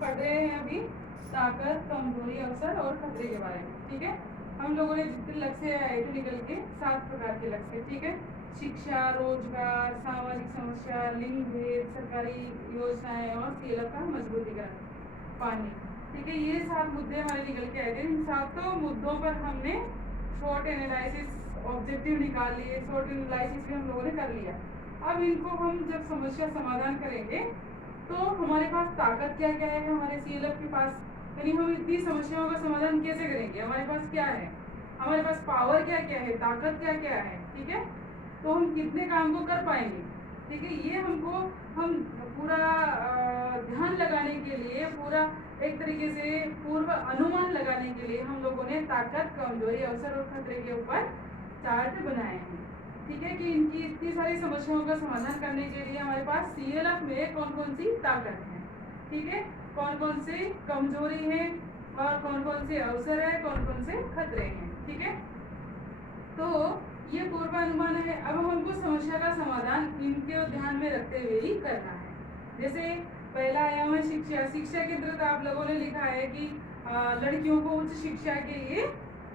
पढ़ रहे हैं अभी ताकत, कमजोरी, अवसर और खतरे के बारे में। ठीक है, हम लोगों ने जितने लक्ष्य आए थे निकल के 7 प्रकार के लक्ष्य। ठीक है, शिक्षा, रोजगार, सामाजिक समस्या, लिंग भेद, सरकारी योजनाएं और सीएलएफ का मजबूतीकरण पानी। ठीक है, ये 7 मुद्दे हमारे निकल के आए थे। इन 7 मुद्दों पर हमने शॉर्ट एनालिसिस ऑब्जेक्टिव निकाल लिए, शॉर्ट एनालिसिस भी हम लोगों ने कर लिया। अब इनको हम जब समस्या समाधान करेंगे तो हमारे पास ताकत क्या क्या है हमारे सीएलएफ के पास, यानी हम इतनी समस्याओं का समाधान कैसे करेंगे, हमारे पास क्या है, हमारे पास पावर क्या क्या है, ताकत क्या क्या है। ठीक है, तो हम कितने काम को कर पाएंगे। ठीक है, ये हमको हम पूरा ध्यान लगाने के लिए, पूरा एक तरीके से पूर्व अनुमान लगाने के लिए हम लोगों ने ताकत, कमजोरी, अवसर और खतरे के ऊपर चार्ट बनाए हैं। ठीक है, कि इनकी इतनी सारी समस्याओं का समाधान करने के लिए हमारे पास सीएलएफ में कौन कौन सी ताकत है, ठीक है, कौन कौन से कमजोरी है और कौन कौन से अवसर है, कौन कौन से खतरे हैं। ठीक है, तो ये पूर्वानुमान है। अब हमको समस्या का समाधान इनके ध्यान में रखते हुए ही करना है। जैसे पहला आयाम है शिक्षा। शिक्षा के तहत आप लोगों ने लिखा है कि लड़कियों को उच्च शिक्षा के लिए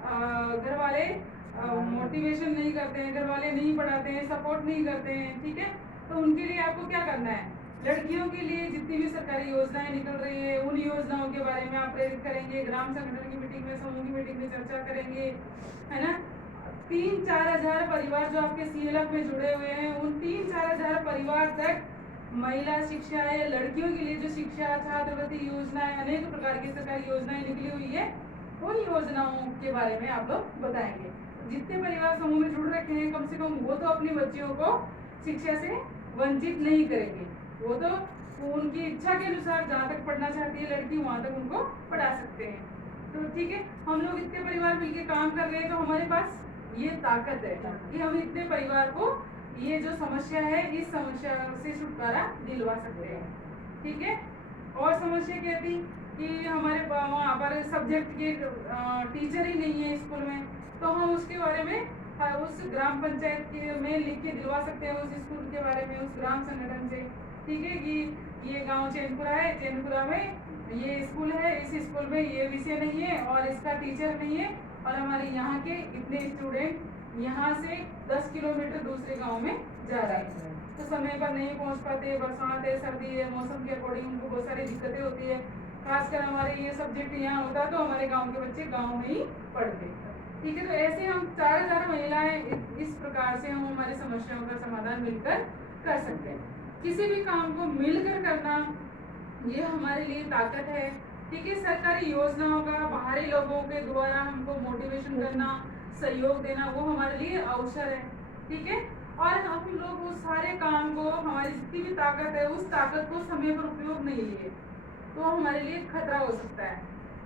घर वाले मोटिवेशन नहीं करते हैं, घर वाले नहीं पढ़ाते हैं, सपोर्ट नहीं करते हैं। ठीक है, तो उनके लिए आपको क्या करना है, लड़कियों के लिए जितनी भी सरकारी योजनाएं निकल रही है उन योजनाओं के बारे में आप प्रेरित करेंगे, ग्राम संगठन की मीटिंग में, समूह की मीटिंग में चर्चा करेंगे, है ना। 3-4 हजार परिवार जो आपके सीएलएफ में जुड़े हुए हैं, उन 3-4 हजार परिवार तक महिला शिक्षा है, लड़कियों के लिए जो शिक्षा, छात्रवृत्ति योजनाएं, अनेक प्रकार की सरकारी योजनाएं निकली हुई है, उन योजनाओं के बारे में आप लोग बताएंगे। जितने परिवार समूह में जुड़ रखे हैं कम से कम वो तो अपनी बच्चियों को शिक्षा से वंचित नहीं करेंगे, वो तो उनकी इच्छा के अनुसार जहाँ तक पढ़ना चाहती है लड़की वहाँ तक उनको पढ़ा सकते हैं। तो ठीक है, हम लोग इतने परिवार मिलकर काम कर रहे हैं तो हमारे पास ये ताकत है कि हम इतने परिवार को ये जो समस्या है इस समस्या से छुटकारा दिलवा सकते हैं। ठीक है, और समस्या क्या थी कि हमारे वहाँ पर सब्जेक्ट के टीचर ही नहीं है स्कूल में, तो हम उसके बारे में उस ग्राम पंचायत के में लिख के दिलवा सकते हैं उस स्कूल के बारे में, उस ग्राम संगठन से। ठीक है, कि ये गांव चैनपुरा है, चैनपुरा में ये स्कूल है, इस स्कूल में ये विषय नहीं है और इसका टीचर नहीं है और हमारे यहाँ के इतने स्टूडेंट यहाँ से 10 किलोमीटर दूसरे गांव में जा रहे हैं, तो समय पर नहीं पहुँच पाते, बरसात है, सर्दी है, मौसम के अकॉर्डिंग उनको बहुत सारी दिक्कतें होती है। खासकर हमारे ये सब्जेक्ट यहाँ होता तो हमारे गांव के बच्चे गांव में ही पढ़ते। ठीक है, तो ऐसे हम 4,000 महिलाएं इस प्रकार से हम हमारी समस्याओं का समाधान मिलकर कर सकते हैं। किसी भी काम को मिलकर करना ये हमारे लिए ताकत है। ठीक है, सरकारी योजनाओं का बाहरी लोगों के द्वारा हमको मोटिवेशन करना, सहयोग देना, वो हमारे लिए अवसर है। ठीक है, और हम लोग उस सारे काम को, हमारी जितनी भी ताकत है उस ताकत को समय पर उपयोग नहीं लिए तो हमारे लिए खतरा हो सकता है।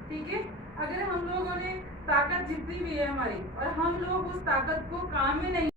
ठीक है, अगर हम लोगों ने ताकत जितनी भी है हमारी और हम लोग उस ताकत को काम में नहीं